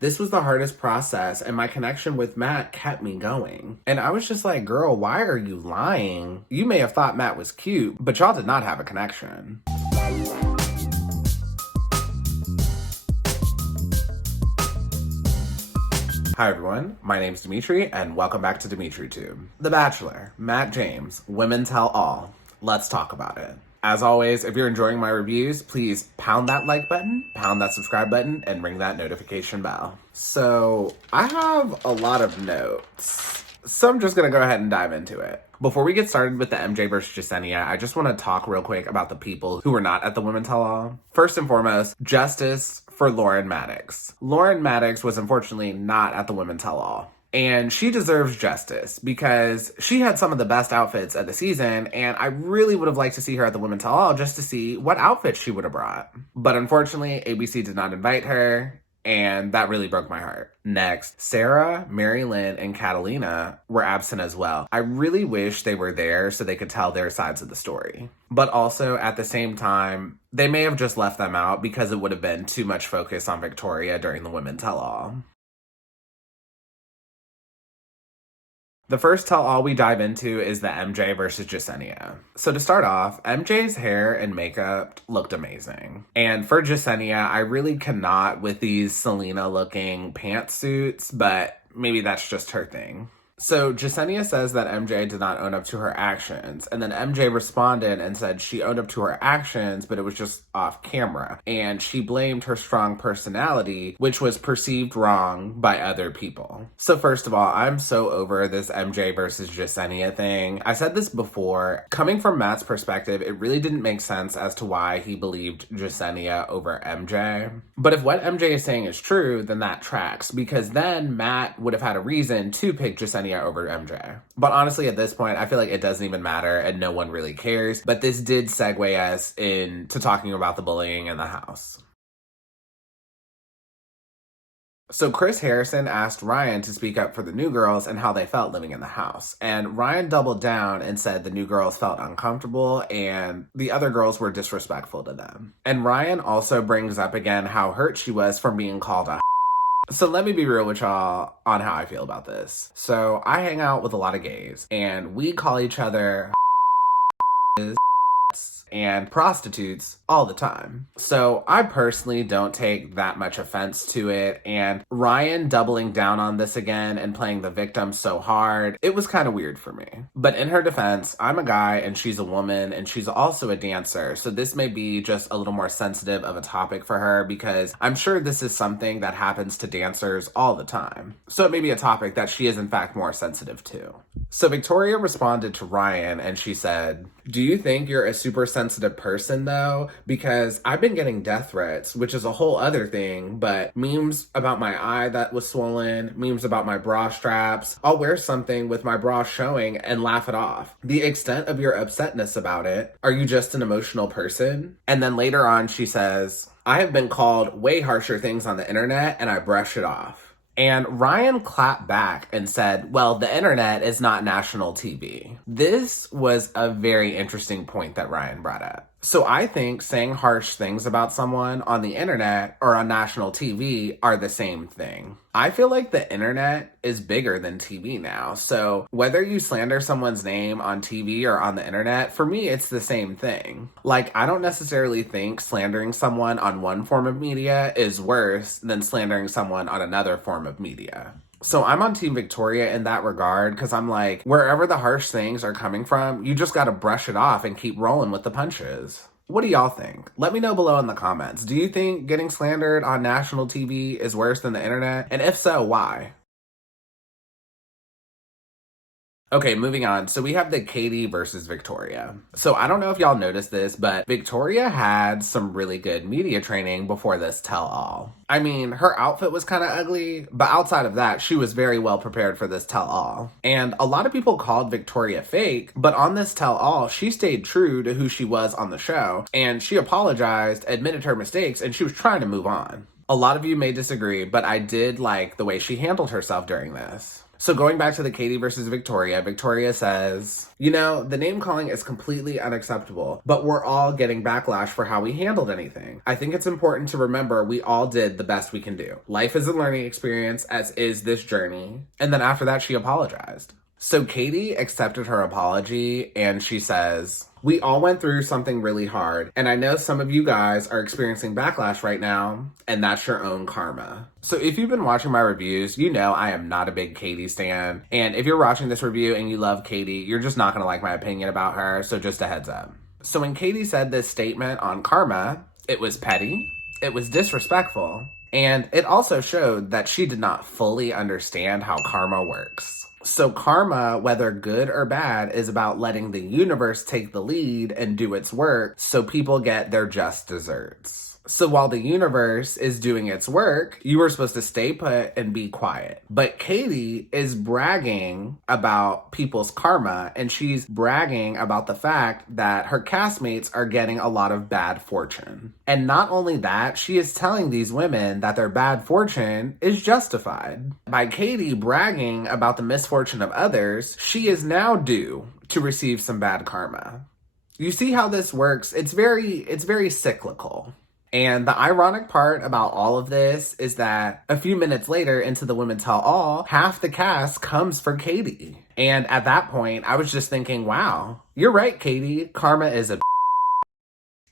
This was the hardest process, and my connection with Matt kept me going. And I was just like, girl, why are you lying? You may have thought Matt was cute, but y'all did not have a connection. Hi everyone, my name's Dimitri, and welcome back to DimitriTube. The Bachelor, Matt James, Women Tell All. Let's talk about it. As always, if you're enjoying my reviews, please pound that like button, pound that subscribe button, and ring that notification bell. So, I have a lot of notes, so I'm just gonna go ahead and dive into it. Before we get started with the MJ versus Jessenia, I just want to talk real quick about the people who were not at the Women Tell All. First and foremost, justice for Lauren Maddox. Lauren Maddox was unfortunately not at the Women Tell All. And she deserves justice because she had some of the best outfits of the season, and I really would have liked to see her at the Women Tell All just to see what outfit she would have brought. But unfortunately, ABC did not invite her, and that really broke my heart. Next, Sarah, Mary Lynn, and Catalina were absent as well. I really wish they were there so they could tell their sides of the story. But also, at the same time, they may have just left them out because it would have been too much focus on Victoria during the Women Tell All. The first tell-all we dive into is the MJ versus Jessenia. So to start off, MJ's hair and makeup looked amazing. And for Jessenia, I really cannot with these Selena-looking pantsuits, but maybe that's just her thing. So Jessenia says that MJ did not own up to her actions, and then MJ responded and said she owned up to her actions, but it was just off camera, and she blamed her strong personality, which was perceived wrong by other people. So first of all, I'm so over this MJ versus Jessenia thing. I said this before, coming from Matt's perspective, it really didn't make sense as to why he believed Jessenia over MJ. But if what MJ is saying is true, then that tracks, because then Matt would have had a reason to pick Jessenia over MJ. But honestly, at this point, I feel like it doesn't even matter and no one really cares. But this did segue us into talking about the bullying in the house. So Chris Harrison asked Ryan to speak up for the new girls and how they felt living in the house. And Ryan doubled down and said the new girls felt uncomfortable and the other girls were disrespectful to them. And Ryan also brings up again how hurt she was from being called a So let me be real with y'all on how I feel about this. So I hang out with a lot of gays, and we call each other and prostitutes all the time. So I personally don't take that much offense to it, and Ryan doubling down on this again and playing the victim so hard, it was kind of weird for me. But in her defense, I'm a guy and she's a woman and she's also a dancer, so this may be just a little more sensitive of a topic for her because I'm sure this is something that happens to dancers all the time. So it may be a topic that she is in fact more sensitive to. So Victoria responded to Ryan and she said, "Do you think you're a super sensitive person though? Because I've been getting death threats, which is a whole other thing, but memes about my eye that was swollen, memes about my bra straps. I'll wear something with my bra showing and laugh it off. The extent of your upsetness about it, are you just an emotional person?" And then later on she says, "I have been called way harsher things on the internet and I brush it off." And Ryan clapped back and said, well, the internet is not national TV. This was a very interesting point that Ryan brought up. So I think saying harsh things about someone on the internet or on national TV are the same thing. I feel like the internet is bigger than TV now. So whether you slander someone's name on TV or on the internet, for me, it's the same thing. Like, I don't necessarily think slandering someone on one form of media is worse than slandering someone on another form of media. So I'm on Team Victoria in that regard because I'm like, wherever the harsh things are coming from, you just got to brush it off and keep rolling with the punches. What do y'all think? Let me know below in the comments. Do you think getting slandered on national TV is worse than the internet? And if so, why? Okay, moving on. So we have the Katie versus Victoria. So I don't know if y'all noticed this, but Victoria had some really good media training before this tell-all. I mean, her outfit was kind of ugly, but outside of that, she was very well prepared for this tell-all. And a lot of people called Victoria fake, but on this tell-all, she stayed true to who she was on the show, and she apologized, admitted her mistakes, and she was trying to move on. A lot of you may disagree, but I did like the way she handled herself during this. So going back to the Katie versus Victoria, Victoria says, you know, the name calling is completely unacceptable, but we're all getting backlash for how we handled anything. I think it's important to remember we all did the best we can do. Life is a learning experience, as is this journey. And then after that, she apologized. So Katie accepted her apology and she says, we all went through something really hard, and I know some of you guys are experiencing backlash right now, and that's your own karma. So if you've been watching my reviews, you know I am not a big Katie stan, and if you're watching this review and you love Katie, you're just not going to like my opinion about her, so just a heads up. So when Katie said this statement on karma, it was petty, it was disrespectful, and it also showed that she did not fully understand how karma works. So karma, whether good or bad, is about letting the universe take the lead and do its work so people get their just desserts. So while the universe is doing its work, you were supposed to stay put and be quiet. But Katie is bragging about people's karma, and she's bragging about the fact that her castmates are getting a lot of bad fortune. And not only that, she is telling these women that their bad fortune is justified. By Katie bragging about the misfortune of others, she is now due to receive some bad karma. You see how this works? It's very cyclical. And the ironic part about all of this is that a few minutes later into the Women Tell All, half the cast comes for Katie. And at that point, I was just thinking, wow, you're right, Katie. Karma is a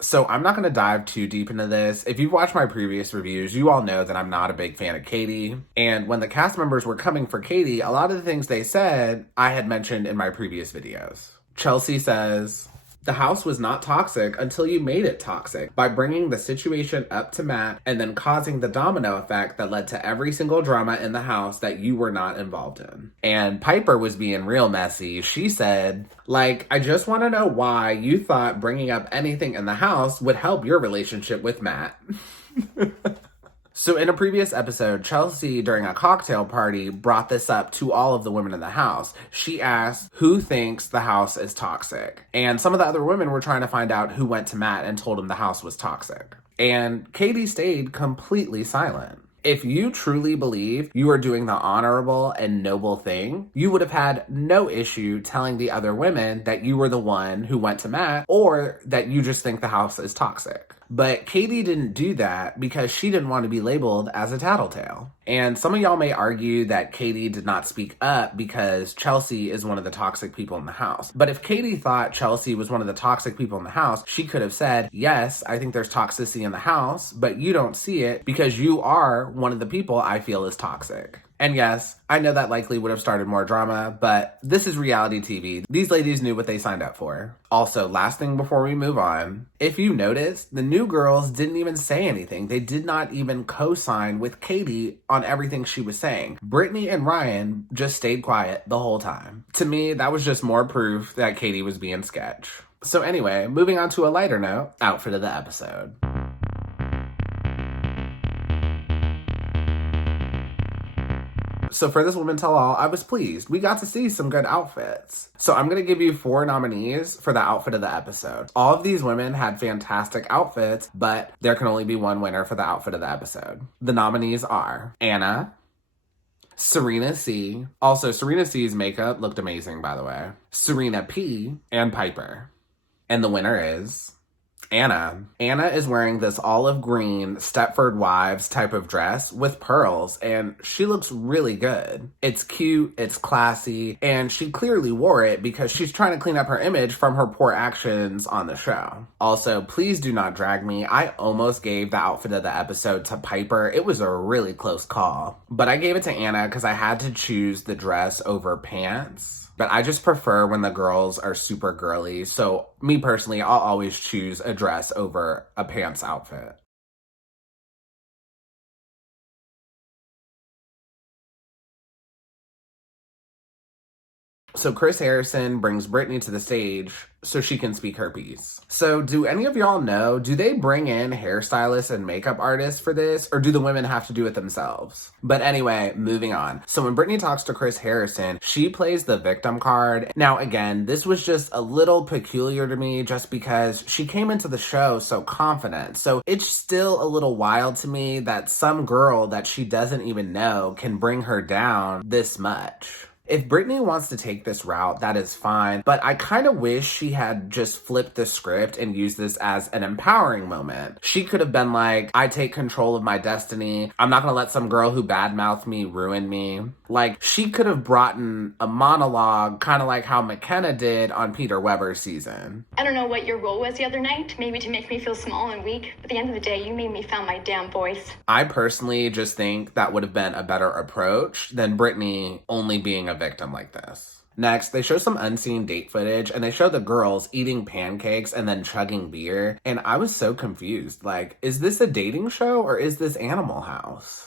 So I'm not going to dive too deep into this. If you've watched my previous reviews, you all know that I'm not a big fan of Katie. And when the cast members were coming for Katie, a lot of the things they said, I had mentioned in my previous videos. Chelsea says, the house was not toxic until you made it toxic by bringing the situation up to Matt and then causing the domino effect that led to every single drama in the house that you were not involved in. And Pieper was being real messy. She said, I just want to know why you thought bringing up anything in the house would help your relationship with Matt. So in a previous episode, Chelsea, during a cocktail party, brought this up to all of the women in the house. She asked, who thinks the house is toxic? And some of the other women were trying to find out who went to Matt and told him the house was toxic. And Katie stayed completely silent. If you truly believe you are doing the honorable and noble thing, you would have had no issue telling the other women that you were the one who went to Matt or that you just think the house is toxic. But Katie didn't do that because she didn't want to be labeled as a tattletale. And some of y'all may argue that Katie did not speak up because Chelsea is one of the toxic people in the house. But if Katie thought Chelsea was one of the toxic people in the house, she could have said, yes, I think there's toxicity in the house, but you don't see it because you are one of the people I feel is toxic. And yes, I know that likely would have started more drama, but this is reality TV. These ladies knew what they signed up for. Also, last thing before we move on, if you noticed, the new girls didn't even say anything. They did not even co-sign with Katie on everything she was saying. Brittany and Ryan just stayed quiet the whole time. To me, that was just more proof that Katie was being sketch. So anyway, moving on to a lighter note, outfit of the episode. So for this Women Tell All, I was pleased. We got to see some good outfits. So I'm going to give you 4 nominees for the outfit of the episode. All of these women had fantastic outfits, but there can only be one winner for the outfit of the episode. The nominees are Anna, Serena C. Also, Serena C's makeup looked amazing, by the way. Serena P. and Pieper. And the winner is Anna. Anna is wearing this olive green Stepford Wives type of dress with pearls, and she looks really good. It's cute, it's classy, and she clearly wore it because she's trying to clean up her image from her poor actions on the show. Also, please do not drag me. I almost gave the outfit of the episode to Pieper. It was a really close call, but I gave it to Anna because I had to choose the dress over pants. But I just prefer when the girls are super girly. So me personally, I'll always choose a dress over a pants outfit. So Chris Harrison brings Brittany to the stage so she can speak her piece. So do any of y'all know, do they bring in hairstylists and makeup artists for this, or do the women have to do it themselves? But anyway, moving on. So when Brittany talks to Chris Harrison, she plays the victim card. Now again, this was just a little peculiar to me just because she came into the show so confident. So it's still a little wild to me that some girl that she doesn't even know can bring her down this much. If Brittany wants to take this route, that is fine, but I kind of wish she had just flipped the script and used this as an empowering moment. She could have been like, I take control of my destiny. I'm not gonna let some girl who badmouthed me ruin me. Like, she could have brought in a monologue, kind of like how McKenna did on Peter Weber's season. I don't know what your role was the other night, maybe to make me feel small and weak, but at the end of the day, you made me found my damn voice. I personally just think that would have been a better approach than Brittany only being a victim like this. Next, they show some unseen date footage, and they show the girls eating pancakes and then chugging beer, and I was so confused. Like, is this a dating show or is this Animal House?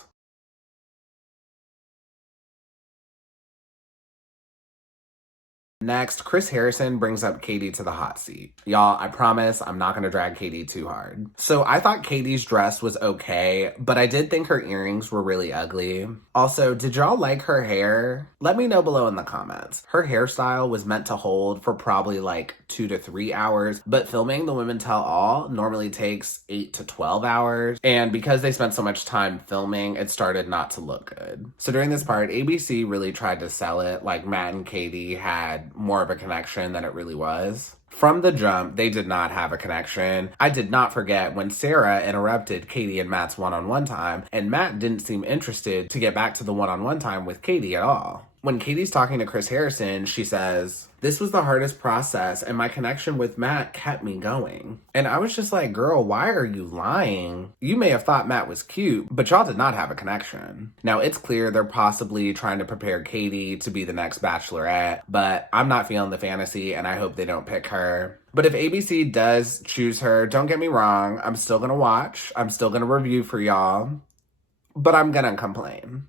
Next, Chris Harrison brings up Katie to the hot seat. Y'all, I promise I'm not gonna drag Katie too hard. So I thought Katie's dress was okay, but I did think her earrings were really ugly. Also, did y'all like her hair? Let me know below in the comments. Her hairstyle was meant to hold for probably like 2 to 3 hours, but filming The Women Tell All normally takes 8 to 12 hours. And because they spent so much time filming, it started not to look good. So during this part, ABC really tried to sell it like Matt and Katie had more of a connection than it really was. From the jump, they did not have a connection. I did not forget when Sarah interrupted Katie and Matt's one-on-one time, and Matt didn't seem interested to get back to the one-on-one time with Katie at all. When Katie's talking to Chris Harrison, she says, "This was the hardest process, and my connection with Matt kept me going." And I was just like, girl, why are you lying? You may have thought Matt was cute, but y'all did not have a connection. Now, it's clear they're possibly trying to prepare Katie to be the next Bachelorette, but I'm not feeling the fantasy, and I hope they don't pick her. But if ABC does choose her, don't get me wrong, I'm still gonna watch. I'm still gonna review for y'all, but I'm gonna complain.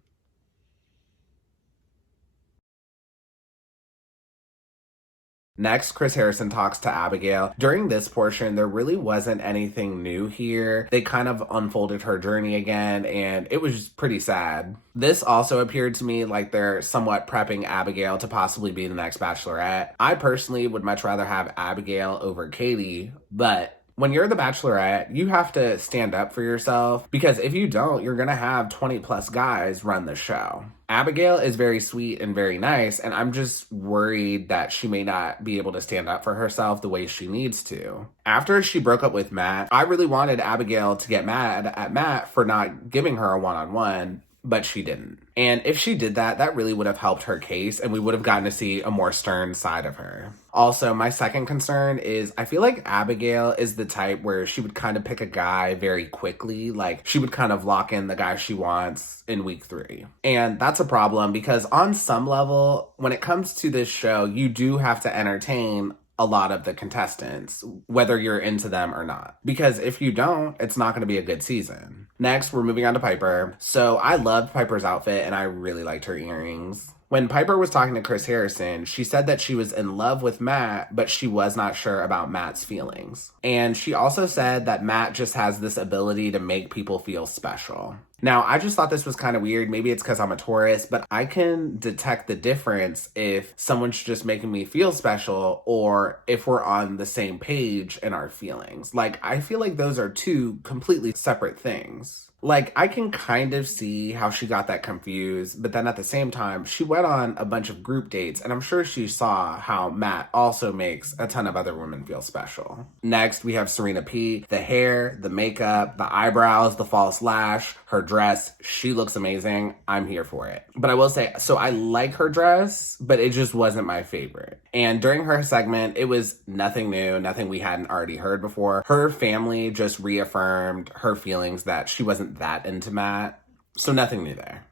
Next, Chris Harrison talks to Abigail. During this portion, there really wasn't anything new here. They kind of unfolded her journey again, and it was pretty sad. This also appeared to me like they're somewhat prepping Abigail to possibly be the next Bachelorette. I personally would much rather have Abigail over Katie, but when you're the Bachelorette, you have to stand up for yourself, because if you don't, you're gonna have 20 plus guys run the show. Abigail is very sweet and very nice, and I'm just worried that she may not be able to stand up for herself the way she needs to. After she broke up with Matt, I really wanted Abigail to get mad at Matt for not giving her a one-on-one, but she didn't. And if she did that, that really would have helped her case, and we would have gotten to see a more stern side of her. Also, my second concern is I feel like Abigail is the type where she would kind of pick a guy very quickly. Like, she would kind of lock in the guy she wants in week 3. And that's a problem because on some level, when it comes to this show, you do have to entertain a lot of the contestants, whether you're into them or not. Because if you don't, it's not going to be a good season. Next, we're moving on to Pieper. So I loved Pieper's outfit and I really liked her earrings. When Pieper was talking to Chris Harrison, she said that she was in love with Matt, but she was not sure about Matt's feelings. And she also said that Matt just has this ability to make people feel special. Now, I just thought this was kind of weird. Maybe it's because I'm a Taurus, but I can detect the difference if someone's just making me feel special or if we're on the same page in our feelings. Like, I feel like those are two completely separate things. Like, I can kind of see how she got that confused, but then at the same time, she went on a bunch of group dates, and I'm sure she saw how Matt also makes a ton of other women feel special. Next, we have Serena P. The hair, the makeup, the eyebrows, the false lash, her dress, she looks amazing. I'm here for it. But I will say, so I like her dress, but it just wasn't my favorite. And during her segment, it was nothing new, nothing we hadn't already heard before. Her family just reaffirmed her feelings that she wasn't that into Matt, so nothing new there.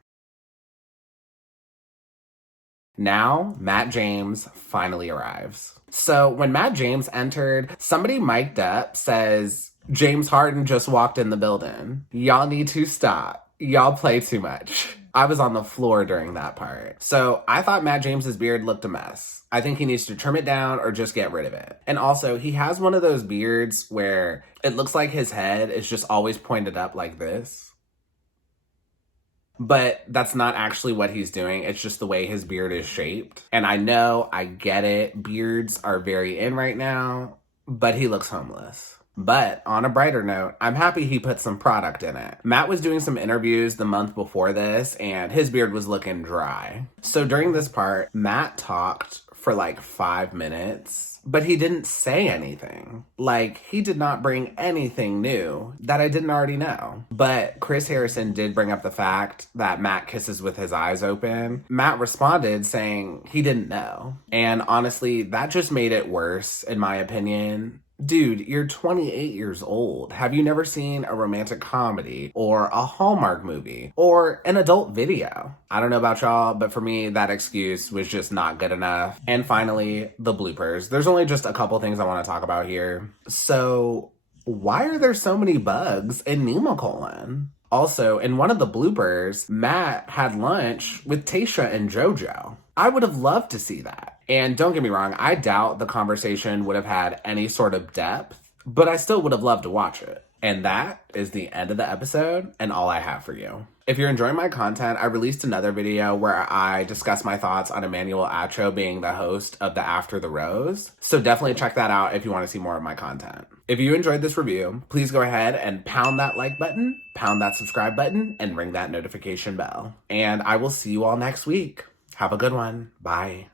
Now, Matt James finally arrives. So when Matt James entered, somebody mic'd up says, "James Harden just walked in the building. Y'all need to stop. Y'all play too much." I was on the floor during that part. So I thought Matt James's beard looked a mess. I think he needs to trim it down or just get rid of it. And also, he has one of those beards where it looks like his head is just always pointed up like this. But that's not actually what he's doing. It's just the way his beard is shaped. And I know, I get it. Beards are very in right now, but he looks homeless. But on a brighter note, I'm happy he put some product in it. Matt was doing some interviews the month before this, and his beard was looking dry. So during this part, Matt talked for like 5 minutes, but he didn't say anything. Like, he did not bring anything new that I didn't already know. But Chris Harrison did bring up the fact that Matt kisses with his eyes open. Matt responded saying he didn't know. And honestly, that just made it worse, in my opinion. Dude, you're 28 years old. Have you never seen a romantic comedy or a Hallmark movie or an adult video? I don't know about y'all, but for me, that excuse was just not good enough. And finally, the bloopers. There's only just a couple things I want to talk about here. So, why are there so many bugs in Nemacolin? Also, in one of the bloopers, Matt had lunch with Tayshia and JoJo. I would have loved to see that. And don't get me wrong, I doubt the conversation would have had any sort of depth, but I still would have loved to watch it. And that is the end of the episode and all I have for you. If you're enjoying my content, I released another video where I discuss my thoughts on Emmanuel Acho being the host of the After the Rose. So definitely check that out if you want to see more of my content. If you enjoyed this review, please go ahead and pound that like button, pound that subscribe button, and ring that notification bell. And I will see you all next week. Have a good one. Bye.